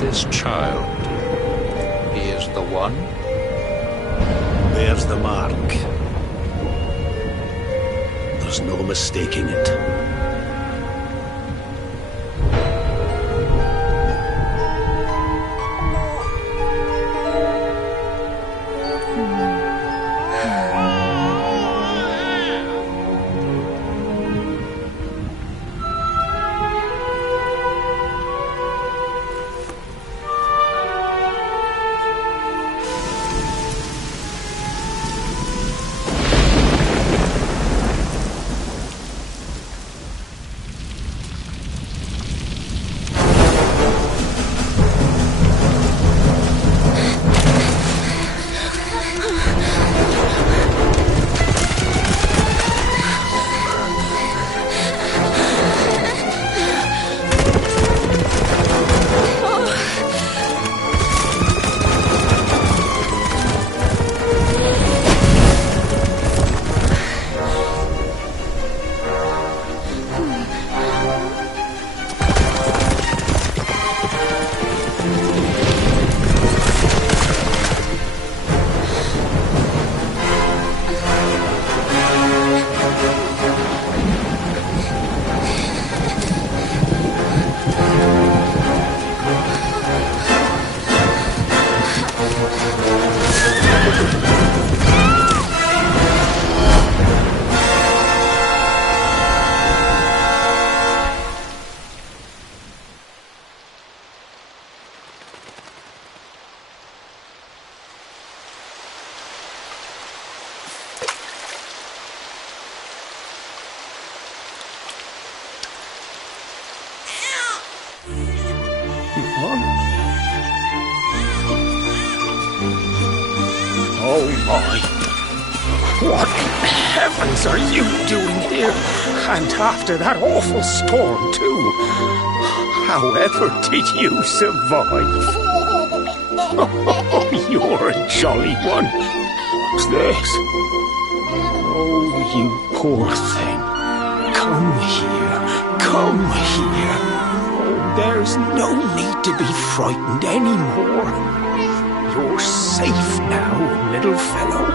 This child, he is the one? There's the mark. There's no mistaking it. Oh my. What in heavens are you doing here? And after that awful storm, too. However did you survive? Oh, you're a jolly one. What's this? Oh, you poor thing. Come here. Come here. Oh, there's no need to be frightened anymore. You're safe now, little fellow.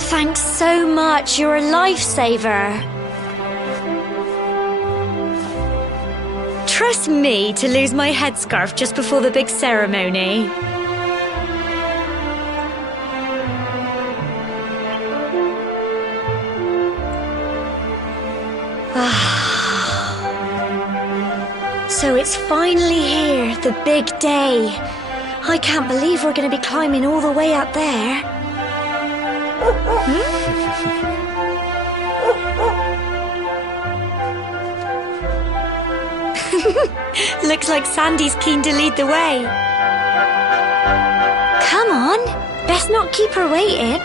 Thanks so much, you're a lifesaver. trust me to lose my headscarf just before the big ceremony? So it's finally here, the big day. I can't believe we're going to be climbing all the way up there. Looks like Sandy's keen to lead the way. Come on, best not keep her waiting.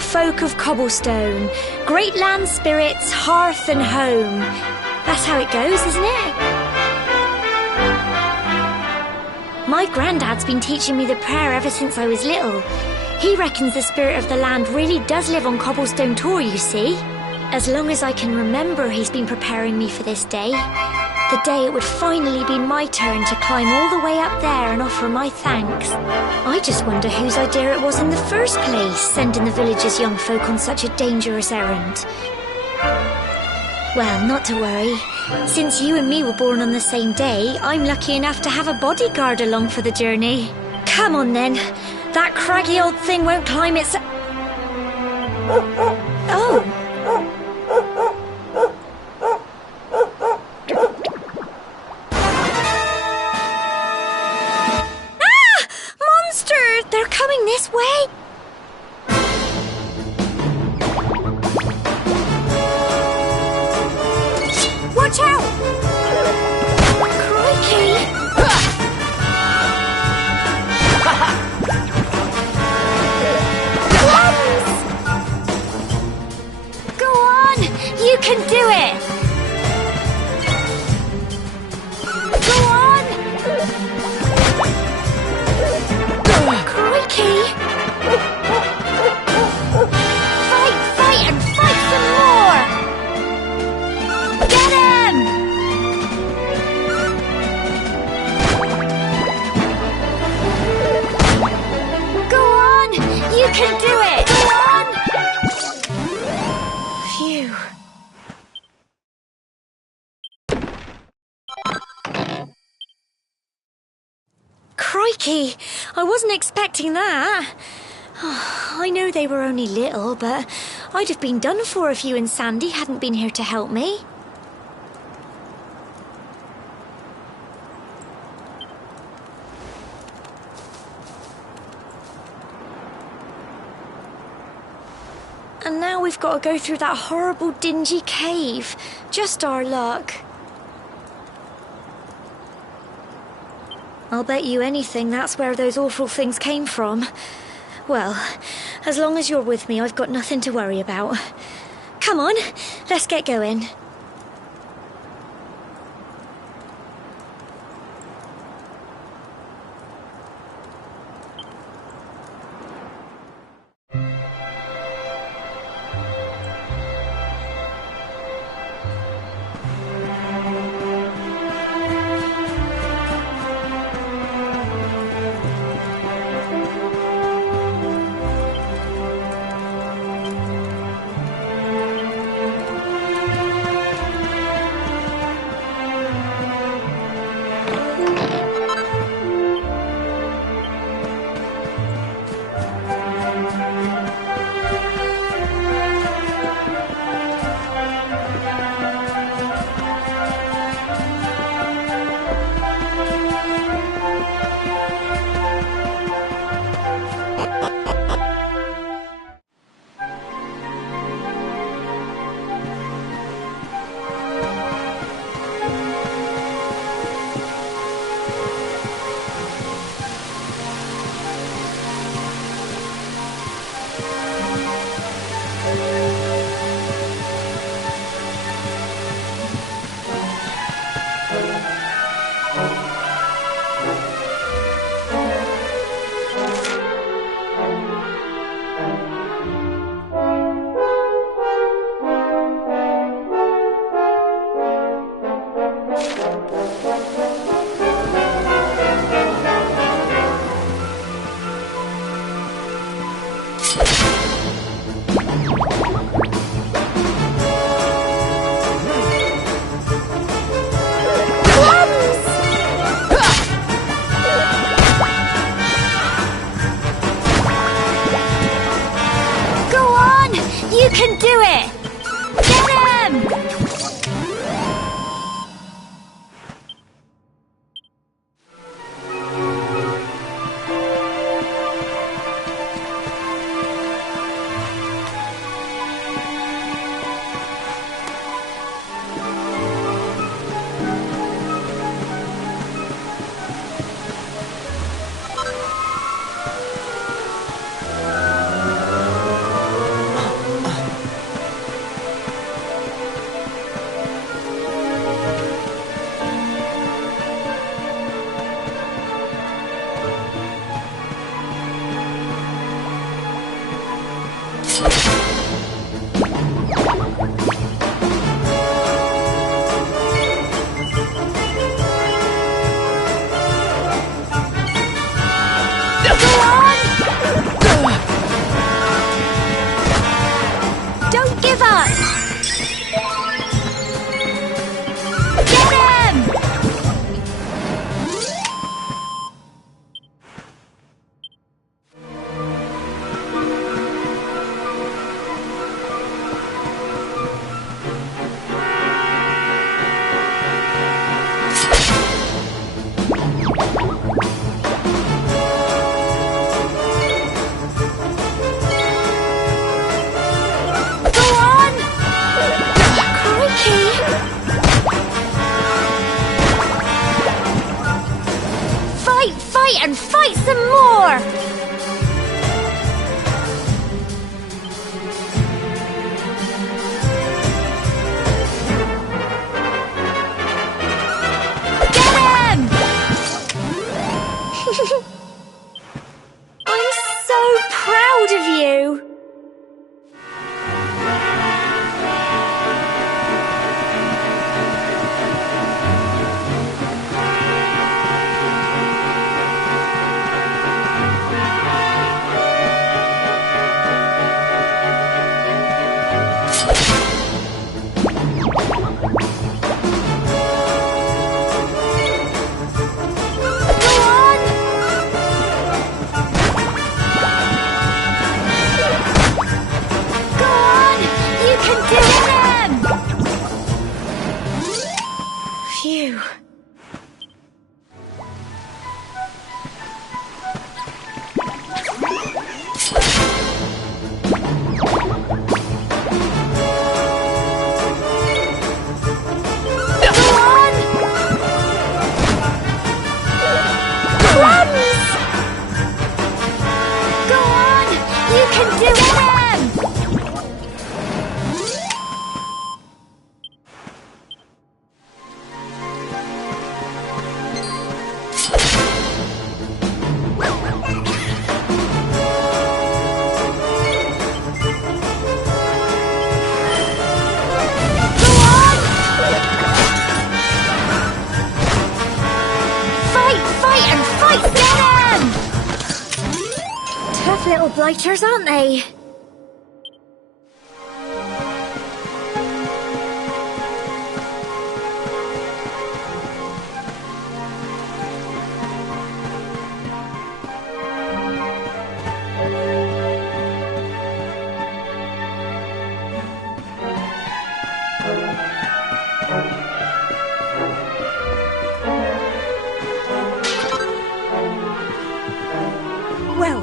Folk of cobblestone, great land spirits, hearth and home. That's how it goes, isn't it? My granddad's been teaching me the prayer ever since I was little. He reckons the spirit of the land really does live on Cobblestone Tor, you see. As long as I can remember, he's been preparing me for this day. The day it would finally be my turn to climb all the way up there and offer my thanks. I just wonder whose idea it was in the first place, sending the village's young folk on such a dangerous errand. Well, not to worry. Since you and me were born on the same day, I'm lucky enough to have a bodyguard along for the journey. Come on then. That craggy old thing won't climb its... Oh! Coming this way? Watch out! Crikey! Plums! Crikey, I wasn't expecting that. I know they were only little, but I'd have been done for if you and Sandy hadn't been here to help me. And now we've got to go through that horrible dingy cave. Just our luck. I'll bet you anything that's where those awful things came from. Well, as long as you're with me, I've got nothing to worry about. Come on, let's get going. can do it! Get him! And fight some more! Get him! I'm so proud of you! little blighters, aren't they? Well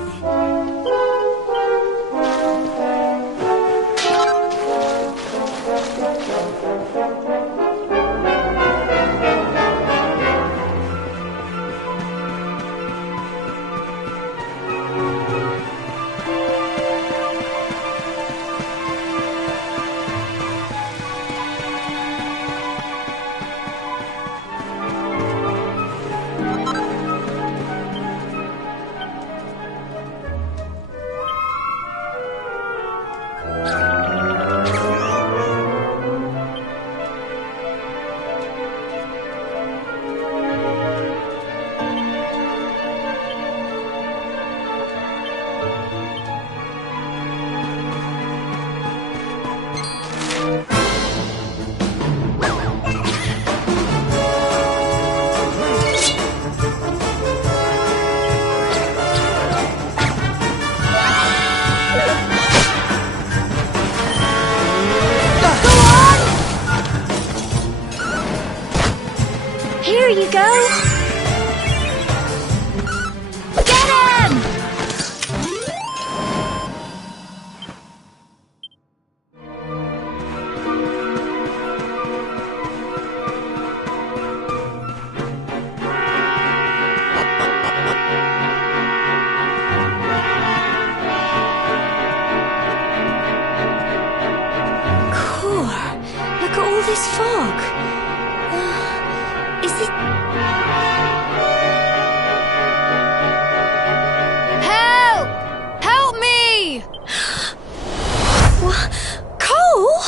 here you go. Get him! Cool. Look at all this fog. Is it... Help! Help me! What? Cole?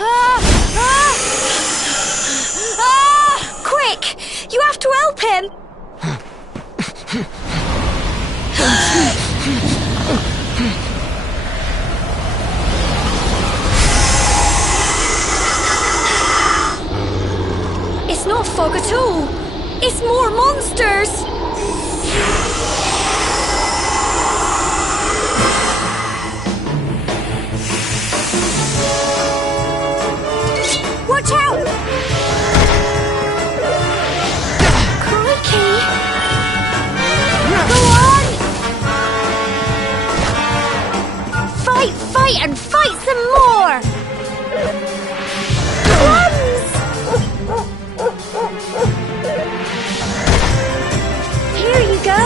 Ah! Ah! Ah! Quick! You have to help him! It's not fog at all. It's more monsters. Watch out! Crikey! Go on! Fight, fight, and fight some more! Crumbs! Here you go.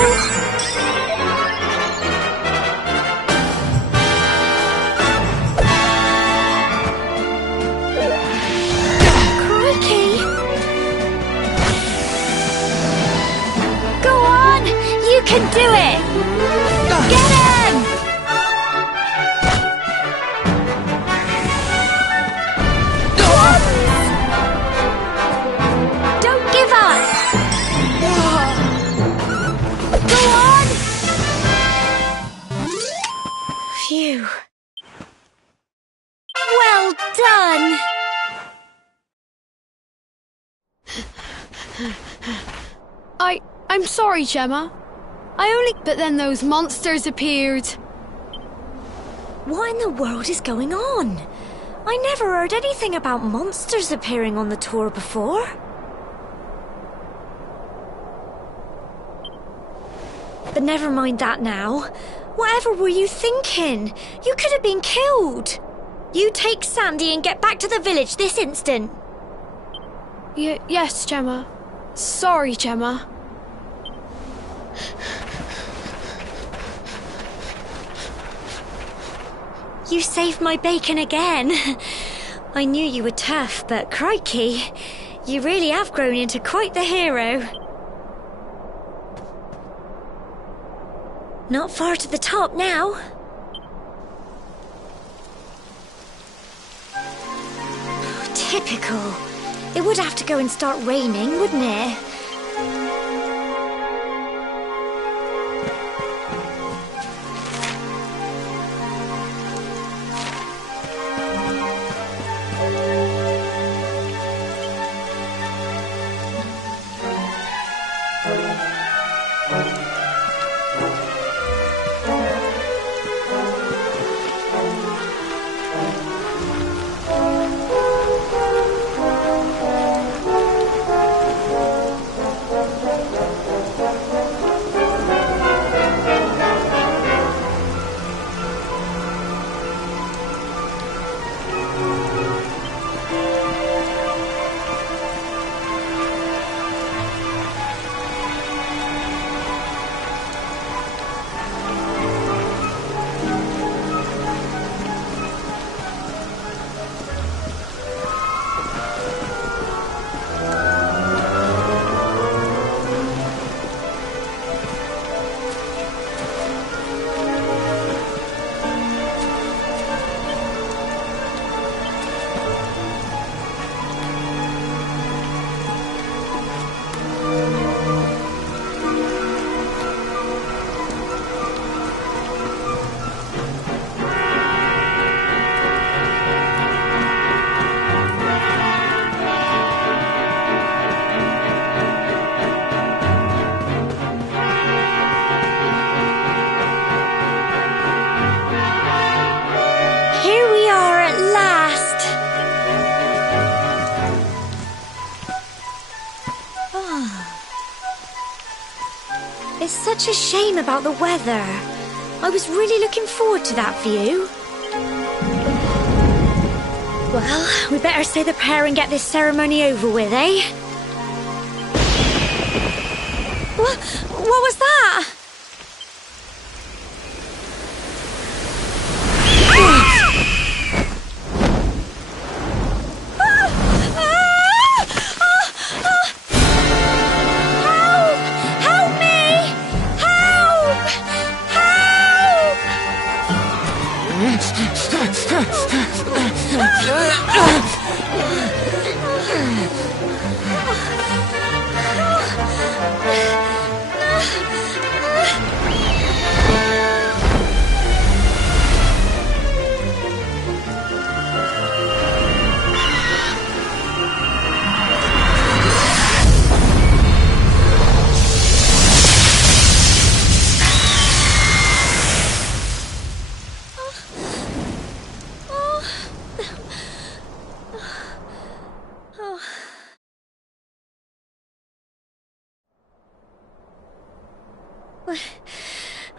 Crikey. Go on. You can do it. Get him. Don't give up. Go on! Phew. Well done! I'm sorry, Gemma. But then those monsters appeared. What in the world is going on? I never heard anything about monsters appearing on the tour before. But never mind that now. Whatever were you thinking? You could have been killed. You take Sandy and get back to the village this instant. Yes, Gemma. Sorry, Gemma. You saved my bacon again. I knew you were tough, but crikey, you really have grown into quite the hero. Not far to the top now. Typical. It would have to go and start raining, wouldn't it? It's such a shame about the weather. I was really looking forward to that view. Well, we better say the prayer and get this ceremony over with, eh? What was that?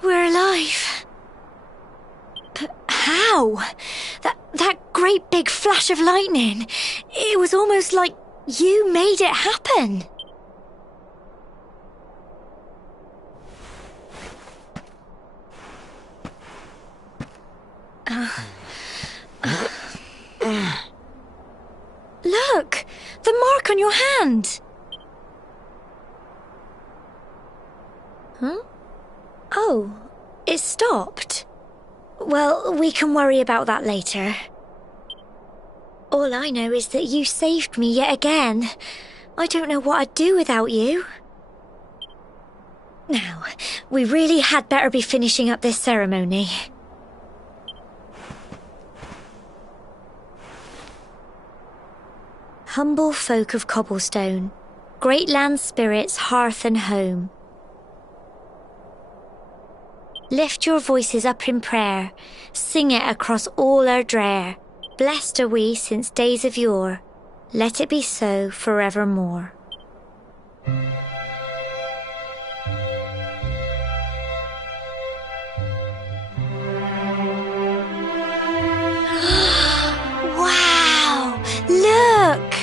We're alive. But how? That great big flash of lightning. It was almost like you made it happen. Look! The mark on your hand! Huh? Oh, it stopped. Well, we can worry about that later. All I know is that you saved me yet again. I don't know what I'd do without you. Now, we really had better be finishing up this ceremony. Humble folk of cobblestone, great land spirits, hearth and home. Lift your voices up in prayer, sing it across all our drear. Blessed are we since days of yore, let it be so forevermore. Wow! Look!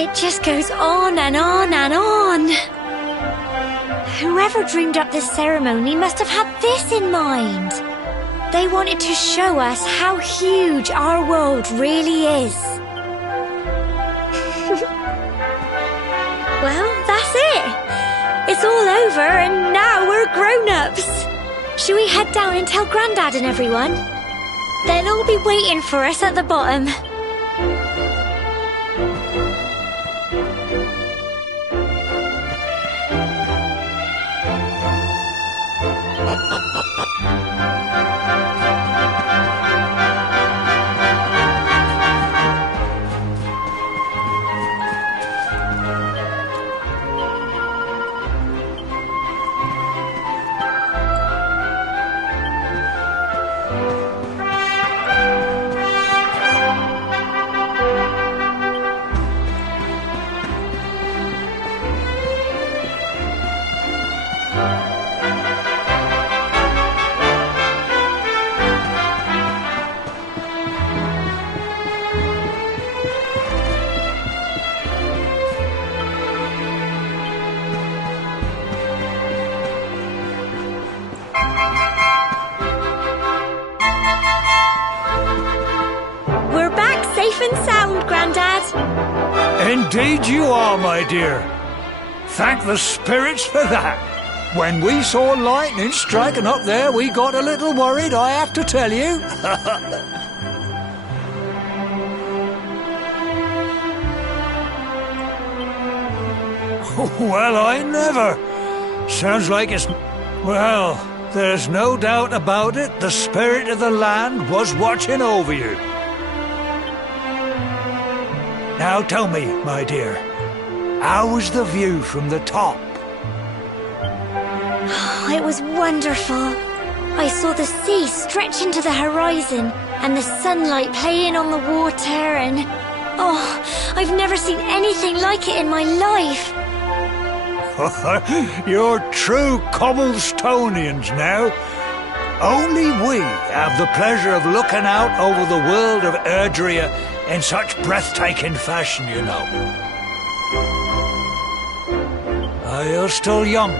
It just goes on and on and on. Whoever dreamed up this ceremony must have had this in mind. They wanted to show us how huge our world really is. Well, that's it. It's all over and now we're grown-ups. Shall we head down and tell Grandad and everyone? They'll all be waiting for us at the bottom. Indeed you are, my dear. Thank the spirits for that. When we saw lightning striking up there, we got a little worried, I have to tell you. Well, I never. Sounds like it's... Well, there's no doubt about it. The spirit of the land was watching over you. Now tell me, my dear, How was the view from the top? It was wonderful. I saw the sea stretch into the horizon and the sunlight playing on the water and... Oh, I've never seen anything like it in my life. You're true Cobblestonians now. Only we have the pleasure of looking out over the world of Erdrea in such breathtaking fashion, you know. You're still young,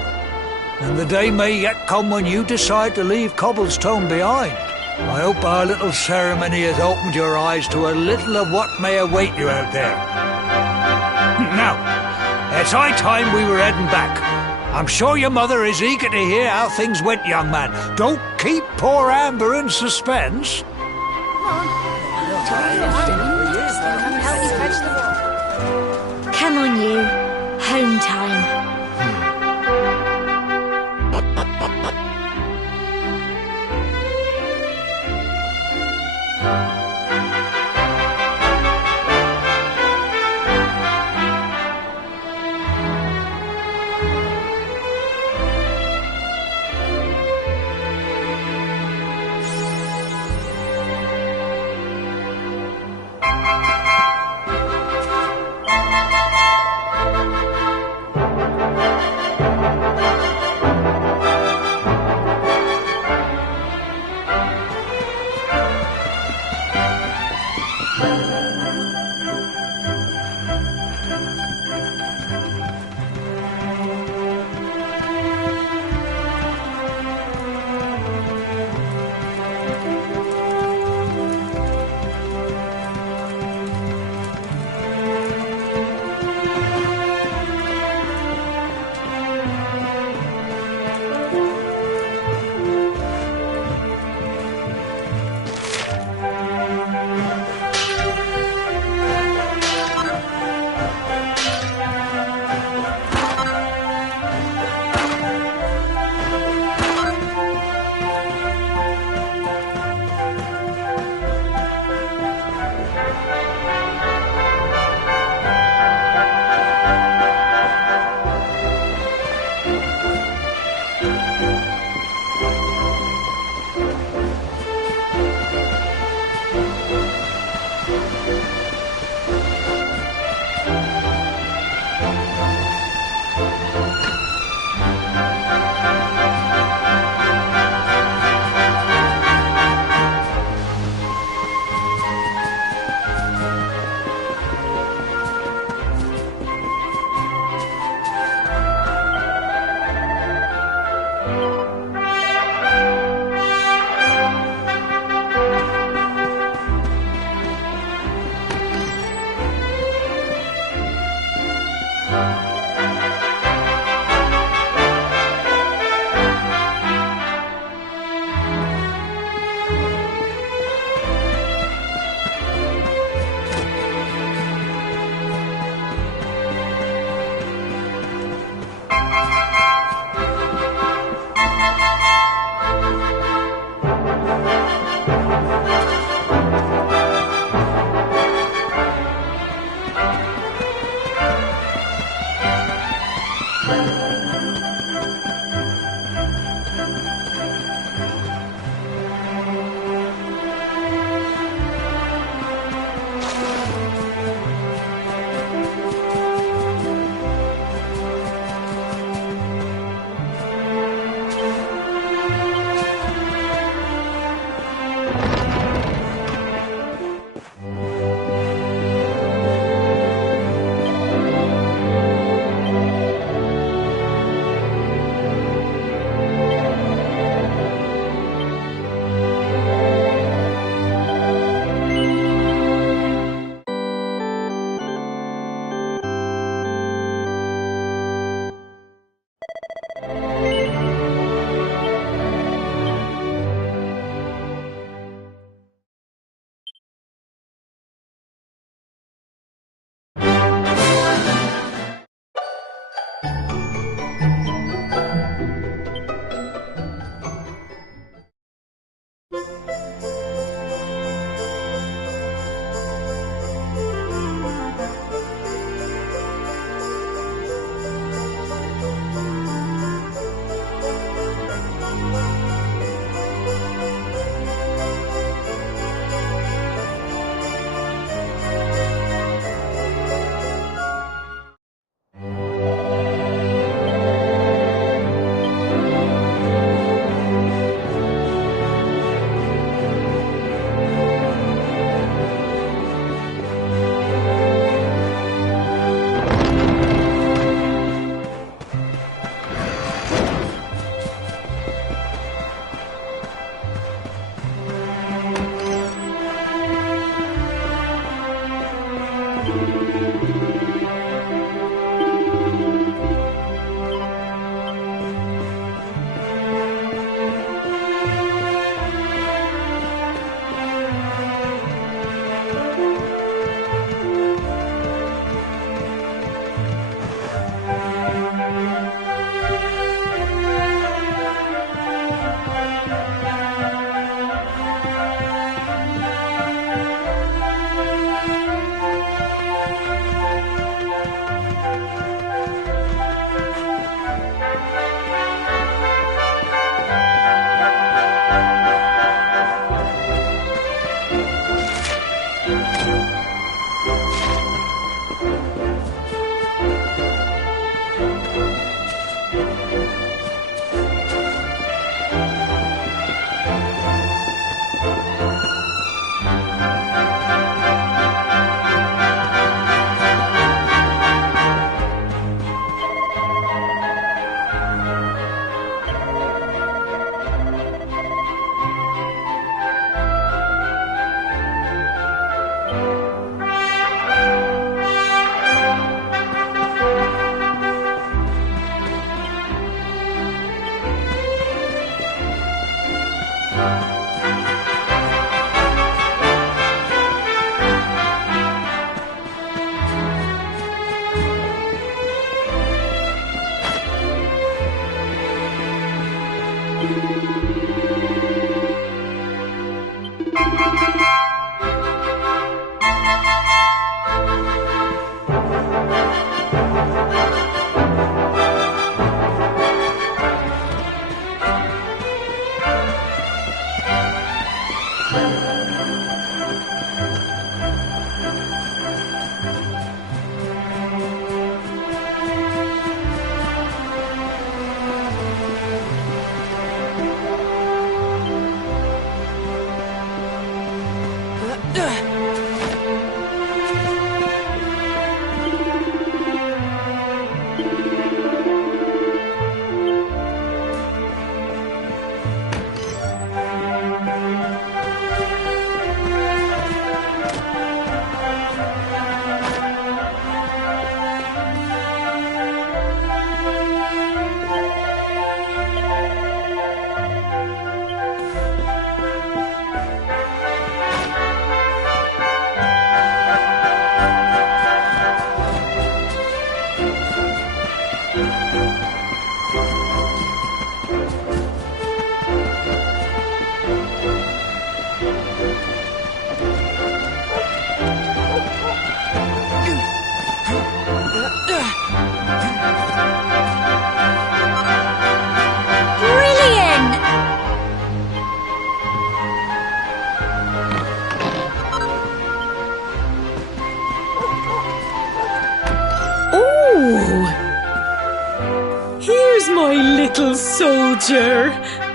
and the day may yet come when you decide to leave Cobblestone behind. I hope our little ceremony has opened your eyes to a little of what may await you out there. Now, it's high time we were heading back. I'm sure your mother is eager to hear how things went, young man. Don't keep poor Amber in suspense. Come on, you. Home time. little soldier.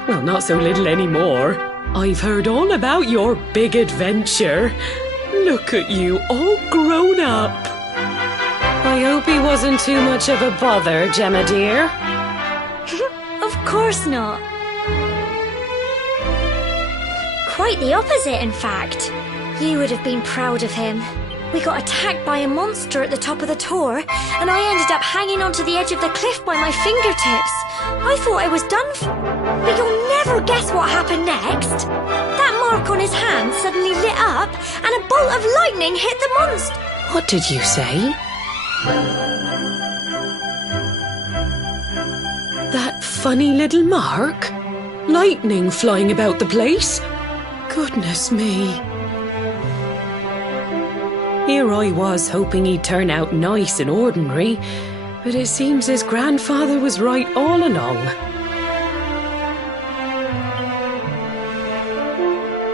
Well, not so little anymore. I've heard all about your big adventure. Look at you, all grown up. I hope he wasn't too much of a bother, Gemma dear. Of course not. Quite the opposite, in fact. You would have been proud of him. We got attacked by a monster at the top of the tour, and I ended up hanging onto the edge of the cliff by my fingertips. I thought I was done for, but you'll never guess what happened next. That mark on his hand suddenly lit up, and a bolt of lightning hit the monster. What did you say? That funny little mark? Lightning flying about the place? Goodness me. Here I was hoping he'd turn out nice and ordinary, but it seems his grandfather was right all along.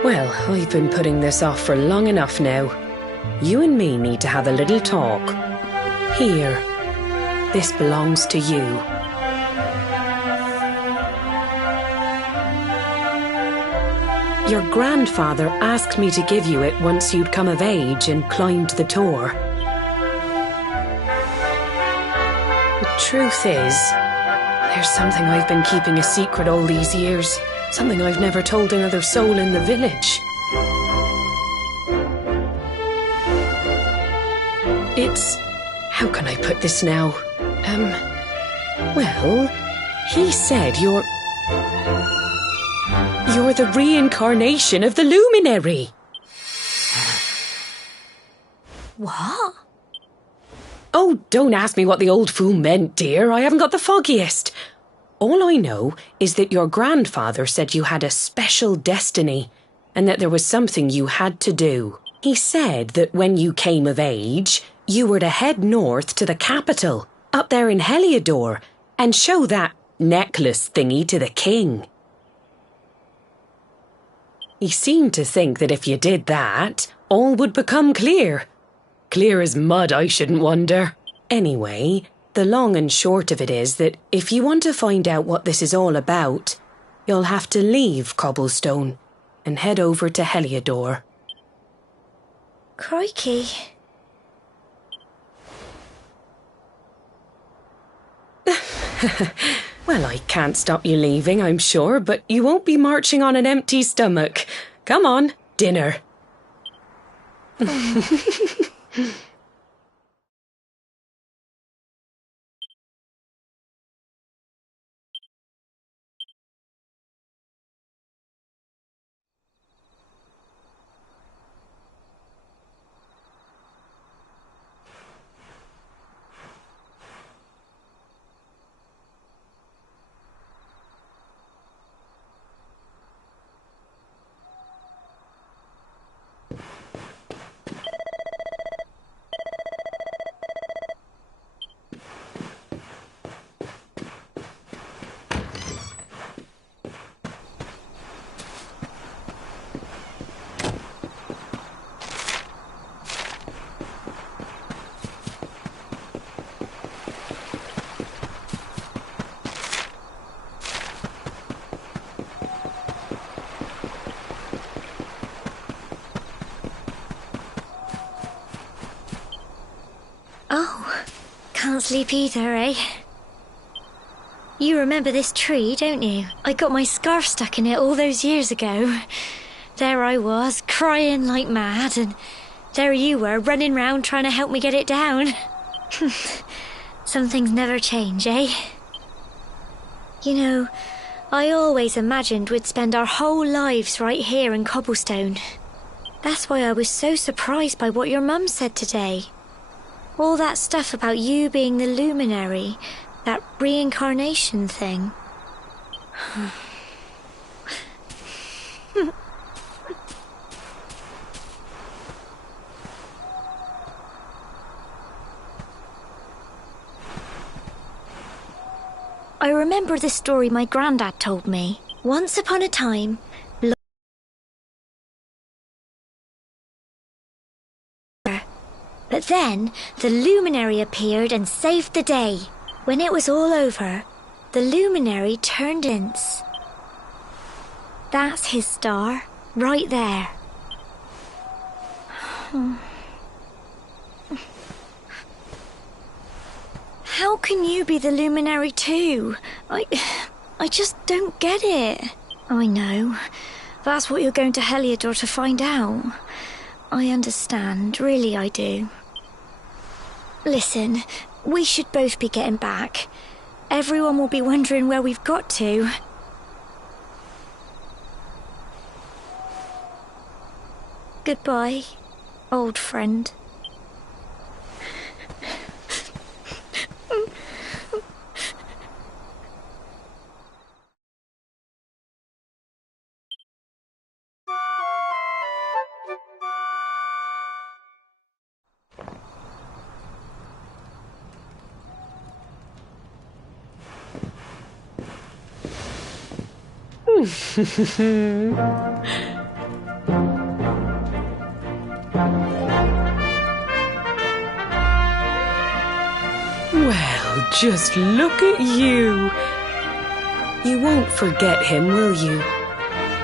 Well, I've been putting this off for long enough now. You and me need to have a little talk. Here, this belongs to you. Your grandfather asked me to give you it once you'd come of age and climbed the tour. The truth is, there's something I've been keeping a secret all these years. Something I've never told another soul in the village. It's... how can I put this now? Well, he said you're the reincarnation of the luminary. What? Oh, don't ask me what the old fool meant, dear. I haven't got the foggiest. All I know is that your grandfather said you had a special destiny and that there was something you had to do. He said that when you came of age, you were to head north to the capital, up there in Heliodor, and show that necklace thingy to the king. He seemed to think that if you did that, all would become clear. Clear as mud, I shouldn't wonder. Anyway, the long and short of it is that if you want to find out what this is all about, you'll have to leave Cobblestone and head over to Heliodor. Crikey. Well, I can't stop you leaving, I'm sure, but you won't be marching on an empty stomach. Come on, dinner. Oh, can't sleep either, eh? You remember this tree, don't you? I got my scarf stuck in it all those years ago. There I was, crying like mad, and there you were, running round trying to help me get it down. Some things never change, eh? You know, I always imagined we'd spend our whole lives right here in Cobblestone. That's why I was so surprised by what your mum said today. All that stuff about you being the luminary, that reincarnation thing. I remember the story my granddad told me. Once upon a time, but then the luminary appeared and saved the day. When it was all over, The luminary turned ince. That's his star, right there. How can you be the luminary too? I just don't get it. I know. That's what you're going to Heliodor to find out. I understand, really I do. Listen, we should both be getting back. Everyone will be wondering where we've got to. Goodbye, old friend. Well, just look at you. You won't forget him, will you?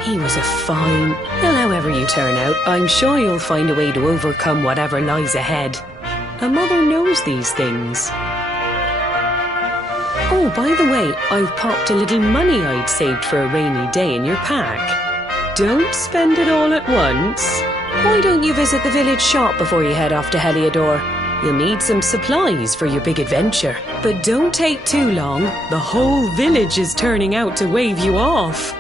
He was a fine... Well, however you turn out, I'm sure you'll find a way to overcome whatever lies ahead. A mother knows these things. Oh, by the way, I've popped a little money I'd saved for a rainy day in your pack. Don't spend it all at once. Why don't you visit the village shop before you head off to Heliodor? You'll need some supplies for your big adventure. But don't take too long. The whole village is turning out to wave you off.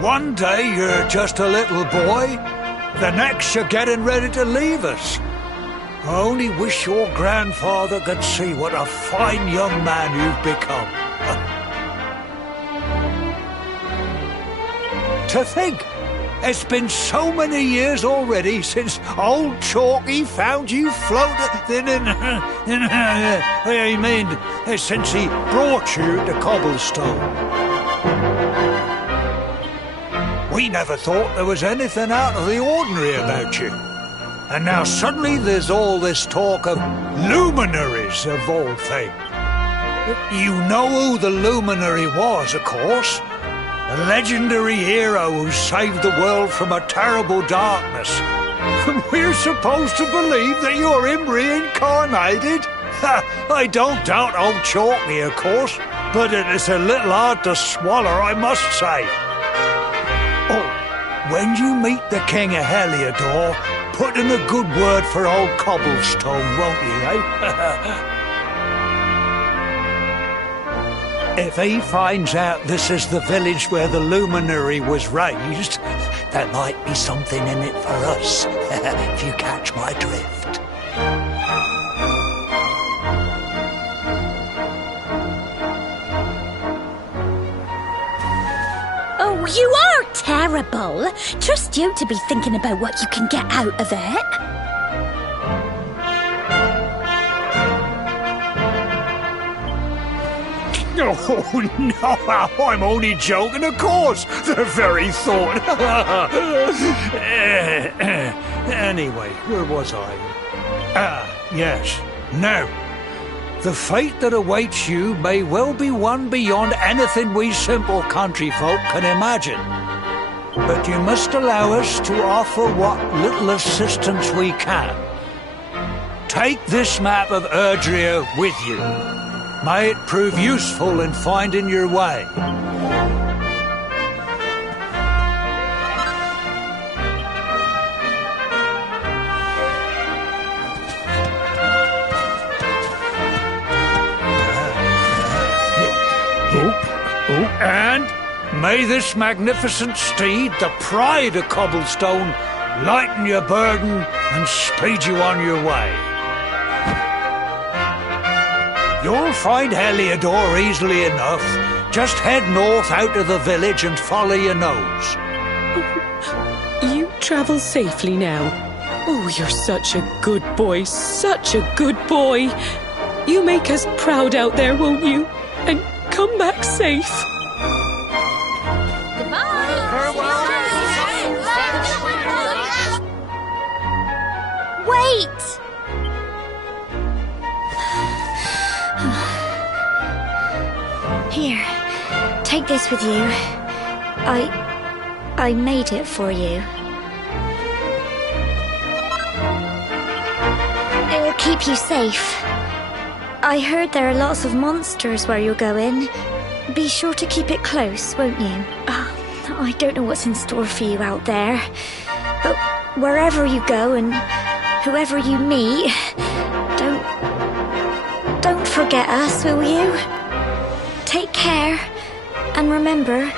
One day you're just a little boy, the next you're getting ready to leave us. I only wish your grandfather could see what a fine young man you've become. To think, it's been so many years already since old Chalky found you floating in... I mean, since he brought you to Cobblestone. We never thought there was anything out of the ordinary about you. And now suddenly there's all this talk of luminaries of all things. You know who the luminary was, of course. A legendary hero who saved the world from a terrible darkness. We're supposed to believe that you're him reincarnated? I don't doubt old Chalky, of course, but it is a little hard to swallow, I must say. Oh, when you meet the King of Heliodor, put in a good word for old Cobblestone, won't you, eh? If he finds out this is the village where the luminary was raised, there might be something in it for us, if you catch my drift. Oh, you are terrible. Trust you to be thinking about what you can get out of it. Oh, no, I'm only joking, of course. The very thought. Anyway, where was I? Yes. Now, the fate that awaits you may well be one beyond anything we simple country folk can imagine. But you must allow us to offer what little assistance we can. Take this map of Erdrea with you. May it prove useful in finding your way. And may this magnificent steed, the pride of Cobblestone, lighten your burden and speed you on your way. You'll find Heliodor easily enough. Just head north out of the village and follow your nose. You travel safely now. Oh, you're such a good boy, such a good boy. You make us proud out there, won't you? And come back safe. Wait! Here, take this with you. I made it for you. It'll keep you safe. I heard there are lots of monsters where you're going. Be sure to keep it close, won't you? I don't know what's in store for you out there. But wherever you go and whoever you meet, don't forget us, will you? Take care, and remember,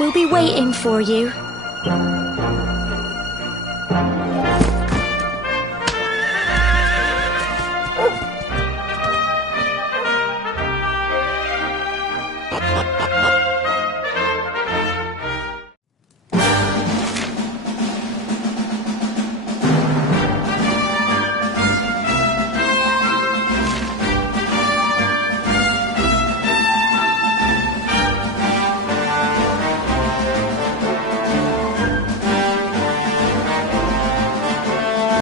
we'll be waiting for you.